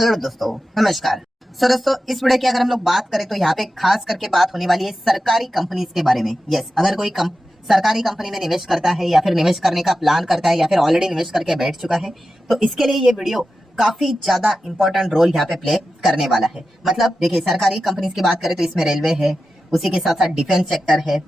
Hello दोस्तों, नमस्कार। दोस्तों, इस वीडियो की अगर हम लोग बात करें तो यहाँ पे खास करके बात होने वाली है सरकारी कंपनीज के बारे में। यस, अगर कोई सरकारी कंपनी में निवेश करता है या फिर निवेश करने का प्लान करता है या फिर ऑलरेडी निवेश करके बैठ चुका है, तो इसके लिए ये वीडियो काफी ज्यादा इंपॉर्टेंट रोल यहाँ पे प्ले करने वाला है। मतलब देखिए, सरकारी कंपनीज की बात करें तो इसमें रेलवे है, उसी के साथ साथ डिफेंस सेक्टर है,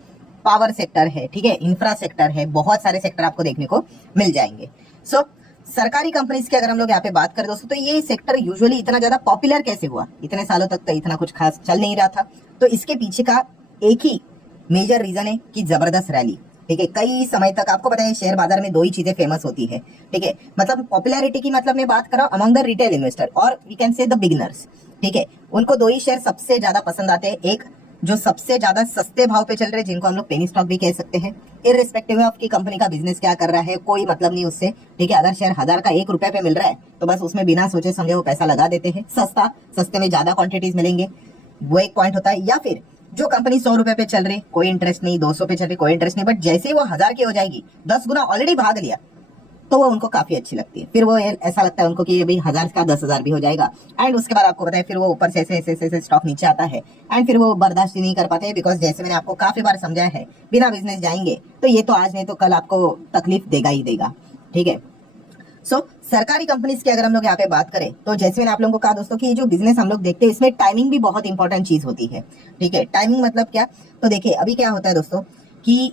पावर सेक्टर है, ठीक है, इंफ्रा सेक्टर है, बहुत सारे सेक्टर आपको देखने को मिल जाएंगे। सो सरकारी कंपनीज की अगर हम लोग यहाँ पे बात करें दोस्तों, तो ये सेक्टर यूजुअली इतना ज्यादा पॉपुलर कैसे हुआ? इतने सालों तक तो इतना कुछ खास चल नहीं रहा था। तो इसके पीछे का एक ही मेजर रीजन है कि जबरदस्त रैली। ठीक है, कई समय तक आपको पता है शेयर बाजार में दो ही चीजें फेमस होती है। ठीक है, मतलब पॉपुलैरिटी की मतलब मैं बात कर रहा हूँ अमंग द रिटेल इन्वेस्टर और we can say the beginners. ठीक है, उनको दो ही शेयर सबसे ज्यादा पसंद आते हैं। एक जो सबसे ज्यादा सस्ते भाव पे चल रहे हैं, जिनको हम लोग पेनी स्टॉक भी कह सकते हैं, इररिस्पेक्टिव ऑफ की कंपनी का बिजनेस क्या कर रहा है, कोई मतलब नहीं उससे। ठीक है, अगर शेयर 1000 का 1 रुपए पे मिल रहा है तो बस उसमें बिना सोचे समझे वो पैसा लगा देते हैं। सस्ते में ज्यादा क्वांटिटीज मिलेंगे, वो एक पॉइंट होता है। या फिर जो कंपनी 100 रुपए पे चल रही, कोई इंटरेस्ट नहीं, 200 पे चल रही, कोई इंटरेस्ट नहीं, बट जैसे ही वो 1000 की हो जाएगी, 10 गुना ऑलरेडी भाग लिया, तो वो उनको काफी अच्छी लगती है। फिर वो ऐसा लगता है उनको कि भाई 1000 का 10,000 भी हो जाएगा। एंड उसके बाद आपको पता है फिर वो ऊपर से ऐसे स्टॉक नीचे आता है एंड फिर वो बर्दाश्त नहीं कर पाते, बिकॉज जैसे मैंने आपको काफी बार समझाया है, बिना बिजनेस जाएंगे तो ये तो आज नहीं तो कल आपको तकलीफ देगा ही देगा। ठीक है, सो सरकारी कंपनीज की अगर हम लोग यहाँ पे बात करें तो जैसे मैंने आप लोगों को कहा दोस्तों कि ये जो बिजनेस हम लोग देखते हैं इसमें टाइमिंग भी बहुत इंपॉर्टेंट चीज होती है। ठीक है, टाइमिंग मतलब क्या? तो देखिए अभी क्या होता है दोस्तों कि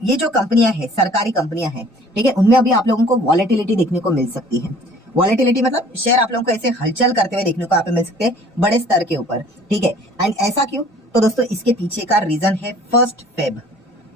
ये जो कंपनियां हैं, सरकारी कंपनियां हैं, ठीक है, उनमें अभी आप लोगों को वॉलेटिलिटी देखने को मिल सकती है। वॉलेटिलिटी मतलब शेयर आप लोगों को ऐसे हलचल करते हुए देखने को आप मिल सकते हैं बड़े स्तर के ऊपर। ठीक है, एंड ऐसा क्यों? तो दोस्तों इसके पीछे का रीजन है 1 फेब।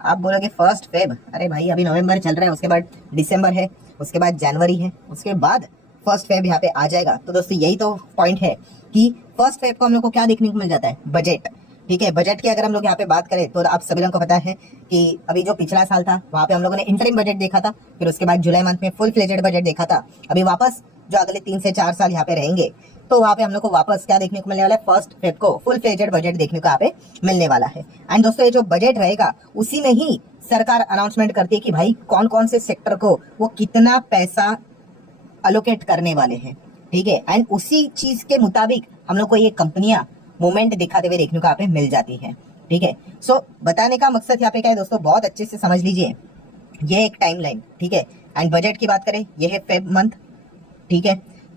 आप बोलोगे 1 फेब, अरे भाई अभी नवंबर चल रहा है, उसके बाद दिसंबर है, उसके बाद जनवरी है, उसके बाद 1 फेब यहाँ पे आ जाएगा। तो दोस्तों यही तो पॉइंट है कि 1 फेब को हम लोग को क्या देखने को मिल जाता है? बजट। ठीक है, बजट की अगर हम लोग यहाँ पे बात करें तो आप सभी लोगों को पता है कि अभी जो पिछला साल था वहां पे हम लोगों ने इंटरिम बजट देखा था, फिर उसके बाद जुलाई मंथ में फुल फ्लेजेड बजट देखा था। अभी वापस जो अगले 3 से 4 साल यहाँ पे रहेंगे तो वहां पे हम लोग को वापस क्या देखने को मिलने वाला है? 1 फेब को फुल फ्लेजेड बजट देखने को यहाँ पे मिलने वाला है। एंड दोस्तों ये जो बजट रहेगा उसी में ही सरकार अनाउंसमेंट करती है कि भाई कौन कौन से सेक्टर को वो कितना पैसा अलोकेट करने वाले हैं। ठीक है, एंड उसी चीज के मुताबिक हम लोग को ये कंपनियां मूवमेंट दिखाते हुए देखने को यहाँ पे मिल जाती है। ठीक है, सो बताने का मकसद यहाँ पे क्या है दोस्तों, बहुत अच्छे से समझ लीजिए। ये एक टाइमलाइन, ठीक है, एंड बजट की बात करें ये है फेब मंथ। ठीक है,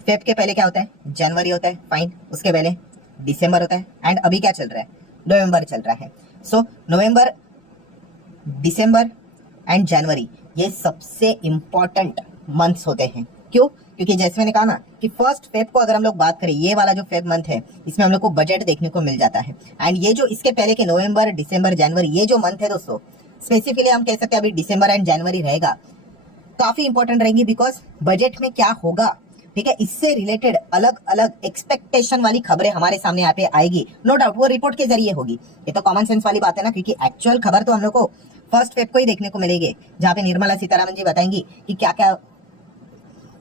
फेब के पहले क्या होता है? जनवरी होता है, फाइन, उसके पहले दिसंबर होता है, एंड अभी क्या चल रहा है? नवंबर चल रहा है। सो नवंबर, दिसंबर एंड जनवरी ये सबसे इंपॉर्टेंट मंथ्स होते हैं। क्यों? क्योंकि जैसे मैंने कहा ना कि 1 फेब को अगर हम लोग बात करें, ये वाला जो फेब मंथ है इसमें हम लोग को बजट देखने को मिल जाता है। एंड ये जो इसके पहले के नवंबर, दिसंबर, जनवरी ये जो मंथ है दोस्तों, स्पेसिफिकली हम कह सकते हैं अभी दिसंबर एंड जनवरी रहेगा, काफी इंपॉर्टेंट रहेंगी, बिकॉज बजट में क्या होगा, ठीक है, इससे रिलेटेड अलग अलग एक्सपेक्टेशन वाली खबरें हमारे सामने यहाँ पे आएगी। नो डाउट वो रिपोर्ट के जरिए होगी, ये तो कॉमन सेंस वाली बात है ना, क्योंकि एक्चुअल खबर तो हम लोग को 1 फेब को ही देखने को मिलेगी, जहाँ पे निर्मला सीतारमण जी बताएंगी कि क्या क्या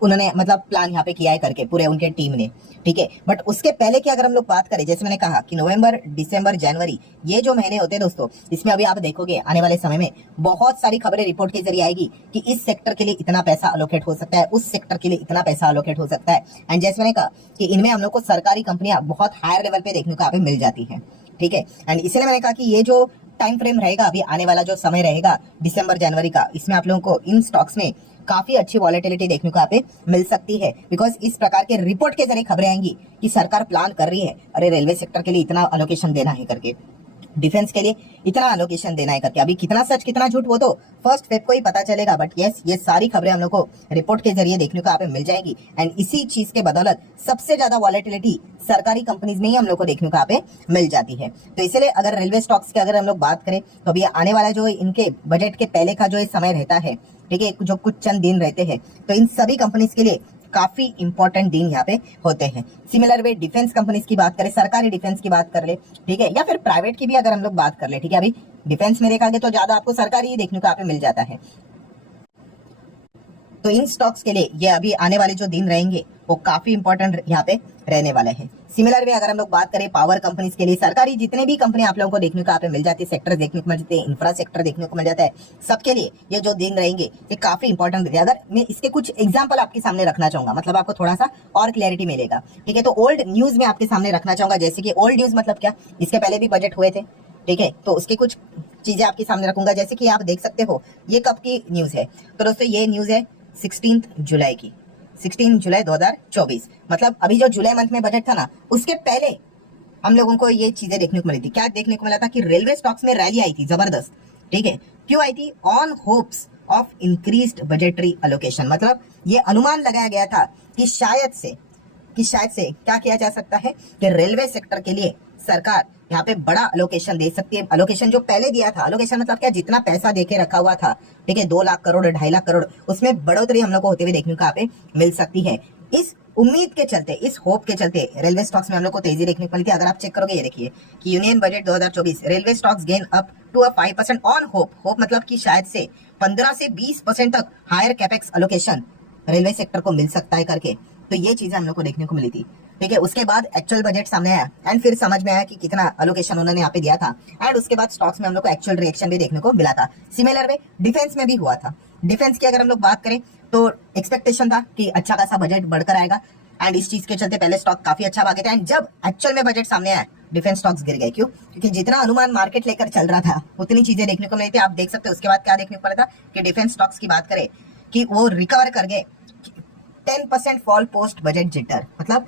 उन्होंने मतलब प्लान यहाँ पे किया है करके पूरे उनके टीम ने। ठीक है, बट उसके पहले की अगर हम लोग बात करें, जैसे मैंने कहा कि नवंबर, दिसंबर, जनवरी ये जो महीने होते हैं दोस्तों, इसमें अभी आप देखोगे आने वाले समय में बहुत सारी खबरें रिपोर्ट के जरिए आएगी कि इस सेक्टर के लिए इतना पैसा अलोकेट हो सकता है, उस सेक्टर के लिए इतना पैसा अलोकेट हो सकता है। एंड जैसे मैंने कहा कि इनमें हम लोग को सरकारी कंपनियां बहुत हायर लेवल पे देखने को यहाँ पे मिल जाती है। ठीक है, एंड इसलिए मैंने कहा कि ये जो टाइम फ्रेम रहेगा, अभी आने वाला जो समय रहेगा दिसंबर, जनवरी का, इसमें आप लोगों को इन स्टॉक्स में काफी अच्छी वॉलेटिलिटी देखने को यहाँ पे मिल सकती है, बिकॉज इस प्रकार के रिपोर्ट के जरिए खबरें आएंगी कि सरकार प्लान कर रही है, अरे रेलवे सेक्टर के लिए इतना अलोकेशन देना है करके, डिफेंस के लिए इतना अलोकेशन देना है करके। अभी कितना सच कितना झूठ वो तो 1 फेब को ही पता चलेगा, बट यस ये सारी खबरें हम लोग को रिपोर्ट के जरिए देखने को यहाँ पे मिल जाएगी। एंड इसी चीज के बदौलत सबसे ज्यादा वॉलेटिलिटी सरकारी कंपनीज में ही हम लोग को देखने को यहाँ पे मिल जाती है। तो इसीलिए अगर रेलवे स्टॉक्स की अगर हम लोग बात करें तो अभी आने वाला जो इनके बजट के पहले का जो समय रहता है, ठीक है, जो कुछ चंद दिन रहते हैं, तो इन सभी कंपनीज के लिए काफी इंपॉर्टेंट दिन यहाँ पे होते हैं। सिमिलर वे डिफेंस कंपनीज की बात करें, सरकारी डिफेंस की बात कर ले, ठीक है, या फिर प्राइवेट की भी अगर हम लोग बात कर ले, ठीक है, अभी डिफेंस में देखा गया तो ज्यादा आपको सरकारी ही देखने को यहाँ पे मिल जाता है। तो इन स्टॉक्स के लिए ये अभी आने वाले जो दिन रहेंगे वो काफी इंपॉर्टेंट यहाँ पे रहने वाले हैं। सिमिलर वे अगर हम लोग बात करें पावर कंपनीज के लिए, सरकारी जितने भी कंपनी आप लोगों को देखने को यहाँ पे मिल जाती है, सेक्टर देखने को मिल जाते हैं, इंफ्रा सेक्टर देखने को मिल जाता है, सबके लिए ये जो दिन रहेंगे ये काफी इंपॉर्टेंट रहेंगे। अगर मैं इसके कुछ एग्जाम्पल आपके सामने रखना चाहूंगा, मतलब आपको थोड़ा सा और क्लैरिटी मिलेगा, ठीक है। तो ओल्ड न्यूज में आपके सामने रखना चाहूंगा, जैसे कि ओल्ड न्यूज मतलब क्या, इसके पहले भी बजट हुए थे, ठीक है, तो उसकी कुछ चीजें आपके सामने रखूंगा। जैसे कि आप देख सकते हो ये कब की न्यूज है, तो दोस्तों ये न्यूज है 16 जुलाई की, 16 जुलाई 2024, मतलब अभी जो जुलाई मंथ में बजट था ना, उसके पहले हम लोगों को ये चीजें देखने को मिली थी। क्या देखने को मिला था कि रेलवे स्टॉक्स में रैली आई थी जबरदस्त, ठीक है। क्यों आई थी? On hopes of increased budgetary allocation, मतलब ये अनुमान लगाया गया था कि शायद से क्या किया जा सकता है कि रेलवे सेक्टर के लिए सरकार यहाँ पे बड़ा अलोकेशन दे सकती है। अलोकेशन जो पहले दिया था, अलोकेशन मतलब क्या, जितना पैसा देके रखा हुआ था, ठीक है, 2 लाख करोड़ 2.5 लाख करोड़, उसमें बढ़ोतरी हम लोग को होते हुए देखने को यहाँ पे मिल सकती है। इस उम्मीद के चलते, इस होप के चलते रेलवे स्टॉक्स में हम लोग को तेजी देखने को मिलती है। अगर आप चेक करोगे, ये देखिए कि union budget 2024 railway stocks gain up to a 5% on hope मतलब कि शायद से 15 से 20% तक higher capex allocation railway sector को मिल सकता है करके। तो ये चीजें हम लोग को देखने को मिली थी, ठीक है। उसके बाद एक्चुअल बजट सामने आया एंड फिर समझ में आया कि कितना अलोकेशन उन्होंने यहाँ पे दिया था, एंड उसके बाद स्टॉक्स में हम लोग को एक्चुअल रिएक्शन भी देखने को मिला था। सिमिलर वे डिफेंस में भी हुआ था। डिफेंस की अगर हम लोग बात करें तो एक्सपेक्टेशन था कि अच्छा खासा बजट बढ़कर आएगा, एंड इस चीज के चलते पहले स्टॉक काफी अच्छा भागे थे, एंड जब एक्चुअल में बजट सामने आया डिफेंस स्टॉक्स गिर गए। क्यों? क्योंकि जितना अनुमान मार्केट लेकर चल रहा था उतनी चीजें देखने को मिली थी। आप देख सकते हो उसके बाद क्या देखने को मिला था कि डिफेंस स्टॉक्स की बात करें कि वो रिकवर कर गए 10% फॉल पोस्ट बजट जिटर, मतलब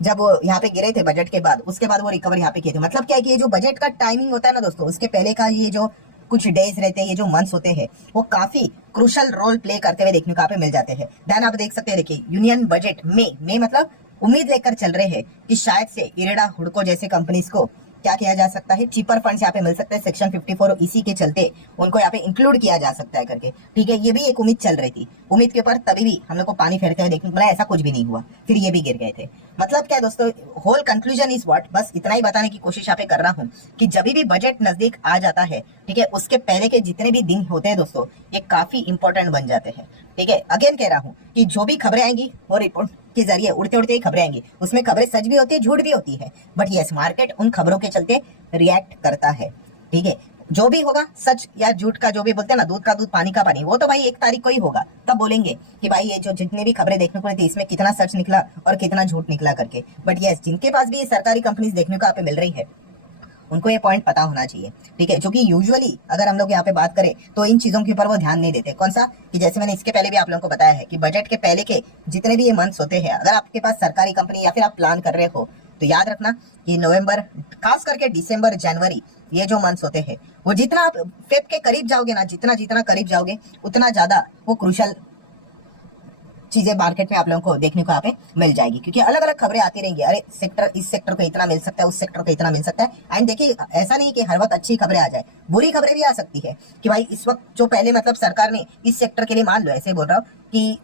जब वो यहाँ पे गिरे थे बजट के बाद, उसके बाद वो रिकवर यहाँ पे किए थे। मतलब क्या है कि ये जो बजट का टाइमिंग होता है ना दोस्तों, उसके पहले का ये जो कुछ डेज रहते हैं, ये जो मंथ्स होते हैं, वो काफी क्रूशल रोल प्ले करते हुए देखने को यहाँ पे मिल जाते हैं। देन आप देख सकते हैं, देखिए यूनियन बजट में मतलब उम्मीद लेकर चल रहे हैं कि शायद से इरेडा हुडको जैसे कंपनीज को क्या किया जा सकता है, चीपर फंड्स यहाँ पे मिल सकते हैं सेक्शन 54 इसी के चलते उनको यहाँ पे इंक्लूड किया जा सकता है करके, ठीक है। ये भी एक उम्मीद चल रही थी, उम्मीद के ऊपर तभी भी हम लोग को पानी फेरते हुए देखने को मिला, ऐसा कुछ भी नहीं हुआ, फिर ये भी गिर गए थे। मतलब क्या दोस्तों, होल कंक्लूजन इज व्हाट, बस इतना ही बताने की कोशिश यहाँ पे कर रहा हूँ कि जब भी बजट नजदीक आ जाता है, ठीक है, उसके पहले के जितने भी दिन होते हैं दोस्तों, ये काफी इंपॉर्टेंट बन जाते हैं, ठीक है। अगेन कह रहा हूँ कि जो भी खबरें आएंगी वो रिपोर्ट के जरिए उड़ते उड़ते ही खबरें आएंगी, उसमें खबरें सच भी होती है, झूठ भी होती है, बट यस मार्केट उन खबरों के चलते रिएक्ट करता है, ठीक है। जो भी होगा सच या झूठ का, जो भी बोलते हैं ना, दूध का दूध पानी का पानी, वो तो भाई 1 तारीख को ही होगा, तब बोलेंगे कि भाई ये जो जितने भी खबरें देखने को मिली थी इसमें कितना सच निकला और कितना झूठ निकला करके। बट यस जिनके पास भी ये सरकारी कंपनीज देखने को यहाँ पे मिल रही है, उनको ये पॉइंट पता होना चाहिए, ठीक है। जो कि यूजुअली अगर हम लोग यहाँ पे बात करें तो इन चीजों के ऊपर वो ध्यान नहीं देते। कौन सा? कि जैसे मैंने इसके पहले भी आप लोगों को बताया है कि बजट के पहले के जितने भी ये मंथ्स होते हैं, अगर आपके पास सरकारी कंपनी या फिर आप प्लान कर रहे हो तो याद रखना कि नवंबर, खास करके दिसंबर, जनवरी, ये जो मंथ्स होते हैं, वो जितना आप फेब के करीब जाओगे ना, जितना करीब जाओगे उतना ज्यादा वो क्रूशल चीजें मार्केट में आप लोगों को देखने को यहाँ पे मिल जाएगी, क्योंकि अलग अलग खबरें आती रहेंगी। अरे सेक्टर, इस सेक्टर को इतना मिल सकता है, उस सेक्टर को इतना मिल सकता है। एंड देखिए ऐसा नहीं कि हर वक्त अच्छी खबरें आ जाए, बुरी खबरें भी आ सकती है कि भाई इस वक्त जो पहले मतलब सरकार ने इस सेक्टर के लिए, मान लो ऐसे बोल रहा हूँ कि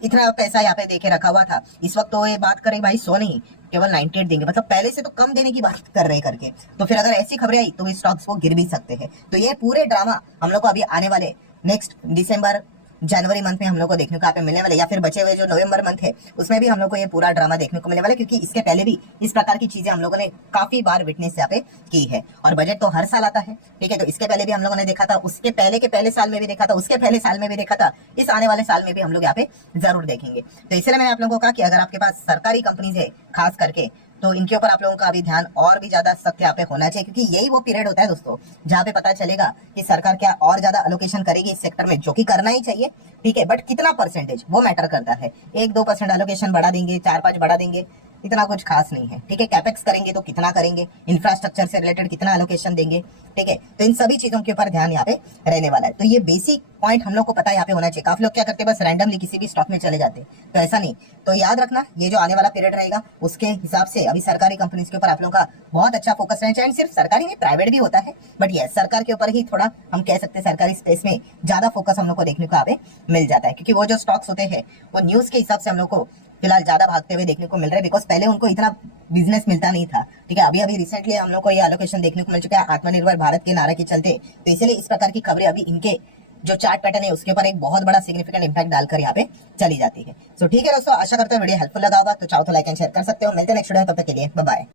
इतना पैसा यहाँ पे देके रखा हुआ था, इस वक्त तो ये बात करें भाई 100 नहीं केवल 98 देंगे, मतलब पहले से तो कम देने की बात कर रहे हैं करके। तो फिर अगर ऐसी खबरें आई तो स्टॉक्स वो गिर भी सकते हैं। तो ये पूरे ड्रामा हम लोग को अभी आने वाले नेक्स्ट दिसंबर, जनवरी मंथ में हम लोग को देखने को यहाँ पे मिलने वाले, या फिर बचे हुए जो नवंबर मंथ है उसमें भी हम लोग को ये पूरा ड्रामा देखने को मिलने वाला है, क्योंकि इसके पहले भी इस प्रकार की चीजें हम लोगों ने काफी बार विटनेस यहाँ पे की है। और बजट तो हर साल आता है, ठीक है, तो इसके पहले भी हम लोगों ने देखा था, उसके पहले के पहले साल में भी देखा था, उसके पहले साल में भी देखा था, इस आने वाले साल में भी हम लोग यहाँ पे जरूर देखेंगे। तो इसलिए मैंने आप लोगों को कहा कि अगर आपके पास सरकारी कंपनीज है खास करके, तो इनके ऊपर आप लोगों का अभी ध्यान और भी ज्यादा सख्त यहाँ पे होना चाहिए, क्योंकि यही वो पीरियड होता है दोस्तों जहाँ पे पता चलेगा कि सरकार क्या और ज्यादा अलोकेशन करेगी इस सेक्टर में, जो कि करना ही चाहिए, ठीक है, बट कितना परसेंटेज वो मैटर करता है। 1-2% अलोकेशन बढ़ा देंगे, 4-5 बढ़ा देंगे, इतना कुछ खास नहीं है, ठीक है। कैपेक्स करेंगे तो कितना करेंगे, इंफ्रास्ट्रक्चर से रिलेटेड कितना एलोकेशन देंगे, ठीक है। तो इन सभी चीजों के ऊपर ध्यान यहाँ पे रहने वाला है। तो ये बेसिक पॉइंट हम लोग को पता यहाँ पे होना चाहिए। काफी लोग क्या करते हैं, बस रैंडमली किसी भी स्टॉक में चले जाते हैं, तो ऐसा नहीं। तो याद रखना ये जो आने वाला पीरियड रहेगा उसके हिसाब से अभी सरकारी कंपनीज के ऊपर आप लोगों का बहुत अच्छा फोकस रहना चाहिए। सिर्फ सरकारी नहीं, प्राइवेट भी होता है, बट ये सरकार के ऊपर ही थोड़ा हम कह सकते हैं सरकारी स्पेस में ज्यादा फोकस हम लोग को देखने को यहाँ पे मिल जाता है, क्योंकि वो जो स्टॉक्स होते हैं वो न्यूज के हिसाब से हम लोग को फिलहाल ज्यादा भागते हुए देखने को मिल रहा है, बिकॉज पहले उनको इतना बिजनेस मिलता नहीं था, ठीक है। अभी अभी रिसेंटली हम लोग को ये एलोकेशन देखने को मिल चुका है आत्मनिर्भर भारत के नारे के चलते, तो इसलिए इस प्रकार की खबरें अभी इनके जो चार्ट पैटर्न है उसके ऊपर एक बहुत बड़ा सिग्निफिकेंट इंपैक्ट डालकर यहाँ पे चली जाती है। सो ठीक है दोस्तों, आशा करता हूँ वीडियो हेल्पफुल लगा होगा, तो चाहो तो लाइक एंड शेयर कर सकते हो। मिलते हैं नेक्स्ट वीडियो में, तब तक के लिए बाय बाय।